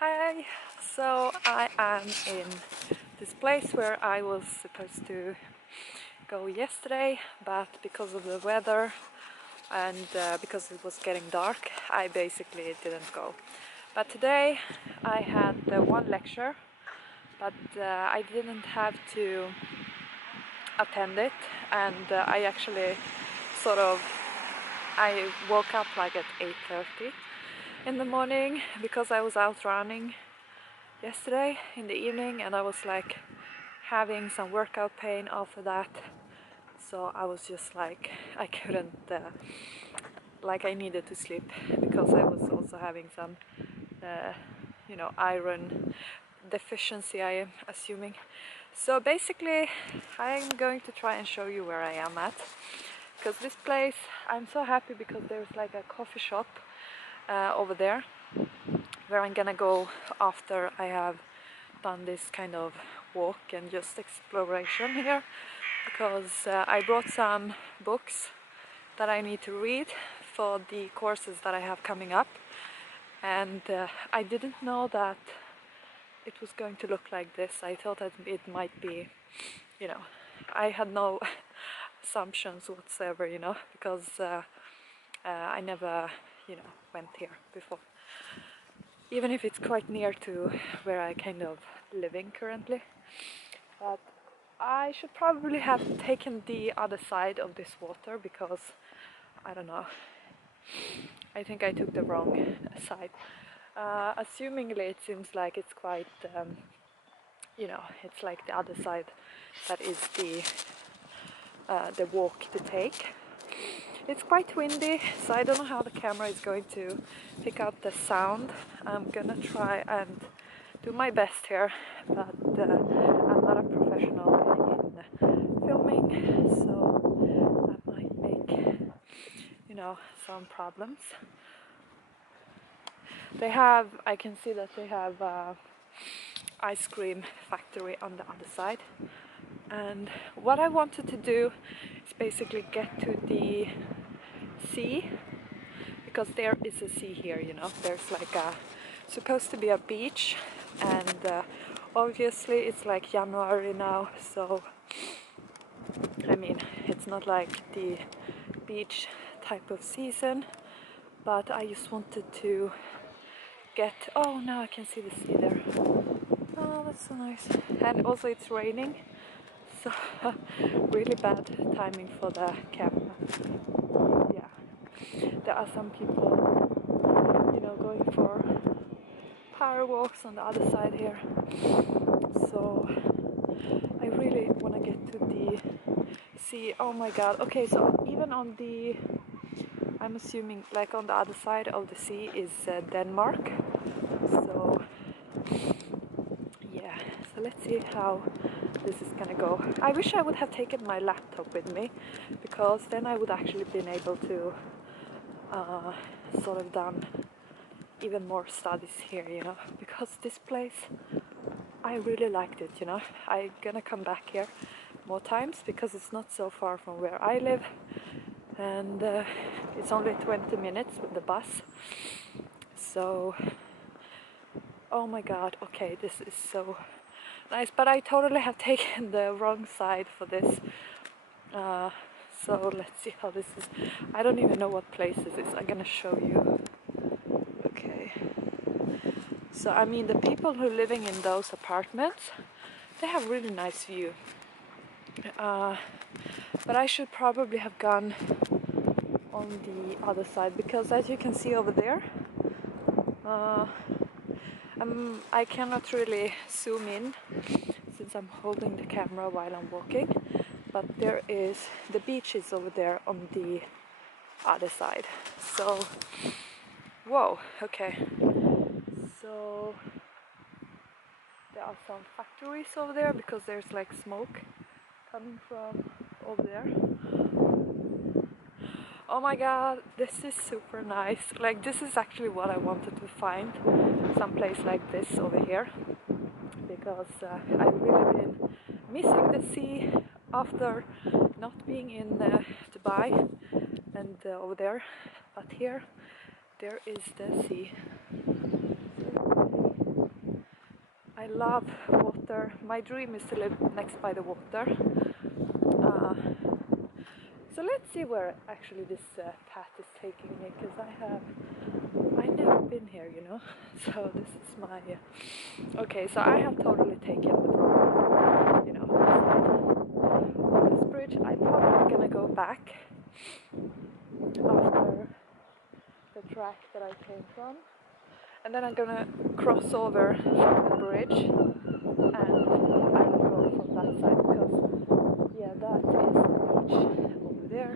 Hi, so I am in this place where I was supposed to go yesterday, but because of the weather and because it was getting dark, I basically didn't go. But today I had one lecture, but I didn't have to attend it, and I actually sort of I woke up like at 8:30 in the morning because I was out running yesterday in the evening, and I was like having some workout pain after that, so I was just like I couldn't like I needed to sleep because I was also having some iron deficiency, I am assuming. So basically I'm going to try and show you where I am at, because this place, I'm so happy because there's like a coffee shop over there where I'm gonna go after I have done this kind of walk and just exploration here, because I brought some books that I need to read for the courses that I have coming up, and I didn't know that it was going to look like this. I thought that it might be, I had no assumptions whatsoever, because I never, went here before, even if it's quite near to where I kind of living currently. But I should probably have taken the other side of this water because I don't know, I think I took the wrong side. Assumingly it seems like it's quite it's like the other side that is the walk to take. It's quite windy, so I don't know how the camera is going to pick up the sound. I'm gonna try and do my best here, but I'm not a professional in filming, so that might make, some problems. I can see that they have ice cream factory on the other side, and what I wanted to do is basically get to the sea, because there is a sea here, there's like supposed to be a beach, and obviously it's like January now, so I mean it's not like the beach type of season, but I just wanted to oh, now I can see the sea there. Oh, that's so nice. And also it's raining, so really bad timing for the camera. Yeah, there are some people, going for power walks on the other side here. So I really want to get to the sea. Oh my god. Okay, so even on I'm assuming like on the other side of the sea is Denmark. So yeah, so let's see how this is gonna go. I wish I would have taken my laptop with me, because then I would actually been able to sort of done even more studies here, because this place, I really liked it, I'm gonna come back here more times because it's not so far from where I live, and it's only 20 minutes with the bus. So oh my god, okay, this is so nice, but I totally have taken the wrong side for this. So let's see how this is. I don't even know what place this is. I'm gonna show you. Okay. So I mean, the people who are living in those apartments, they have really nice view. But I should probably have gone on the other side, because as you can see over there, I cannot really zoom in since I'm holding the camera while I'm walking, but the beach is over there on the other side. So whoa, okay, so there are some factories over there because there's like smoke coming from over there. Oh my god, this is super nice. Like, this is actually what I wanted to find, some place like this over here, because I've really been missing the sea after not being in Dubai and over there, but here there is the sea. love water. My dream is to live next by the water. So let's see where actually this path is taking me, because I've never been here, you know. So this is my okay. So I have totally taken the wrong, you know, side of this bridge. I'm probably gonna go back after the track that I came from, and then I'm gonna cross over from the bridge, and I will go from that side, because yeah, that is the beach over there.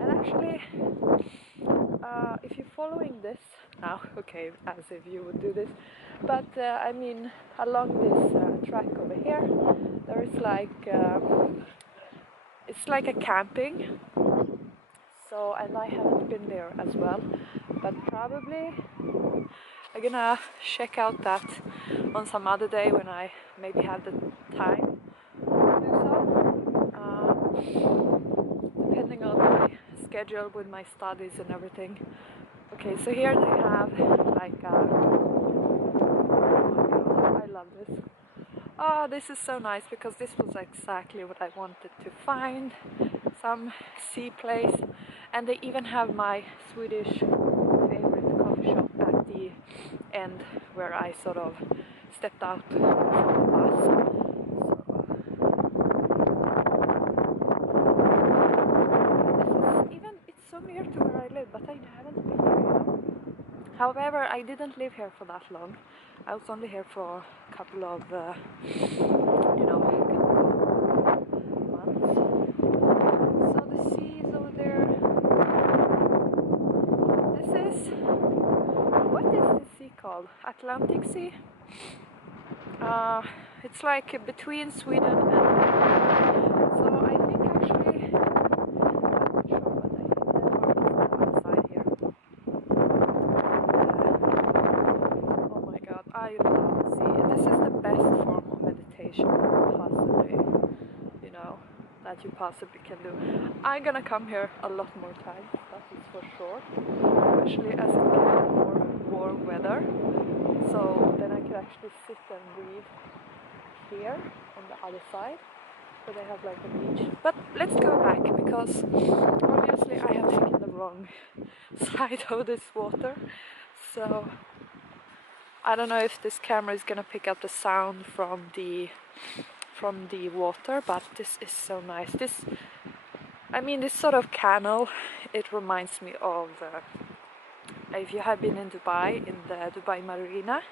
And actually, if you're following this now, okay, as if you would do this, but I mean, along this track over here, there is like it's like a camping. So, and I haven't been there as well, but probably I'm gonna check out that on some other day when I maybe have the time to do so. Depending on my schedule with my studies and everything. Okay, so here they have like oh my god, I love this. Oh, this is so nice, because this was exactly what I wanted to find. Some sea place, and they even have my Swedish favorite coffee shop at the end where I sort of stepped out from the bus. So this is even, it's so near to where I live, but I haven't been here, you know. However, I didn't live here for that long. I was only here for a couple of you know, months. So the sea is over there. This is, what is this sea called? Atlantic Sea? It's like between Sweden and Denmark. So I think actually, I'm not sure, but I think Denmark is on the other side here. Oh my god, I love the sea. This is the best form of meditation possibly, you know, that you possibly can do. I'm gonna come here a lot more times, that is for sure, especially as it's getting more warm weather, so then I can actually sit and read here on the other side where they have like a beach. But let's go back, because obviously I have taken the wrong side of this water, so I don't know if this camera is gonna pick up the sound from the water, but this is so nice. This, I mean, this sort of canal, it reminds me of if you have been in Dubai, in the Dubai Marina,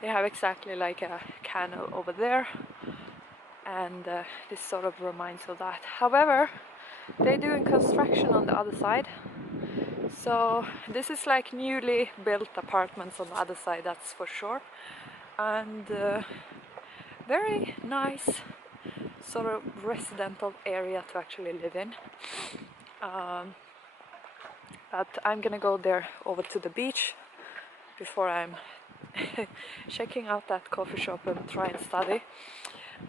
they have exactly like a canal over there, and this sort of reminds of that. However, they're doing construction on the other side, so this is like newly built apartments on the other side, that's for sure, and very nice sort of residential area to actually live in. But I'm gonna go there over to the beach before I'm checking out that coffee shop and try and study.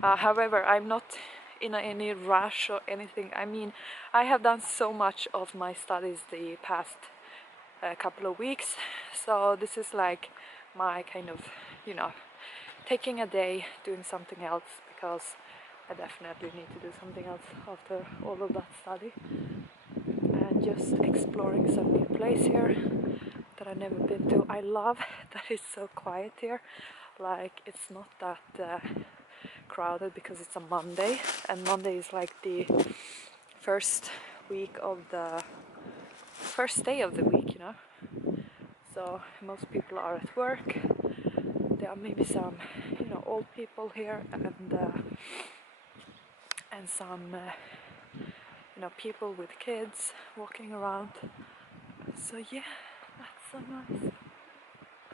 However, I'm not in any rush or anything. I mean, I have done so much of my studies the past couple of weeks, so this is like my kind of, you know, taking a day doing something else, because I definitely need to do something else after all of that study, and just exploring some new place here that I've never been to. I love that it's so quiet here, like it's not that crowded, because it's a Monday, and Monday is like the first day of the week, you know, so most people are at work. There are maybe some, you know, old people here, and some you know, people with kids walking around. So yeah, that's so nice.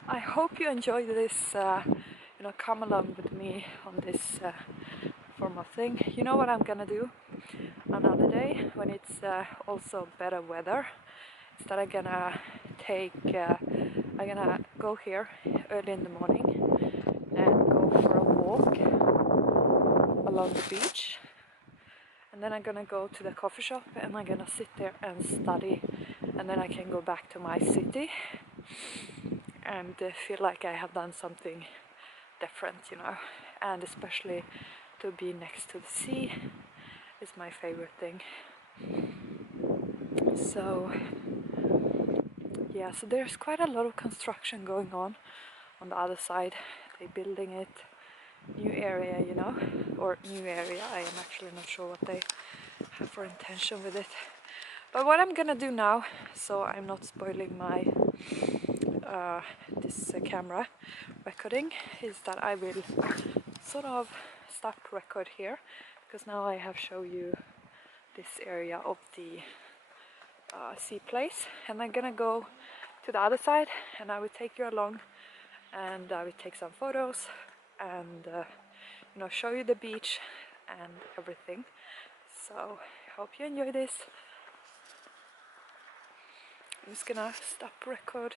I hope you enjoyed this, you know, come along with me on this form of thing. You know what I'm gonna do another day when it's also better weather, is that I'm gonna go here early in the morning and go for a walk along the beach, and then I'm gonna go to the coffee shop and I'm gonna sit there and study, and then I can go back to my city and feel like I have done something different, you know. And especially to be next to the sea is my favorite thing. So yeah, so there's quite a lot of construction going on the other side. They're building it, new area, you know, or new area. I am actually not sure what they have for intention with it. But what I'm gonna do now, so I'm not spoiling my this camera recording, is that I will sort of stop record here, because now I have shown you this area of the sea place, and I'm gonna go to the other side and I will take you along and I will take some photos and you know, show you the beach and everything. So I hope you enjoy this. I'm just gonna stop record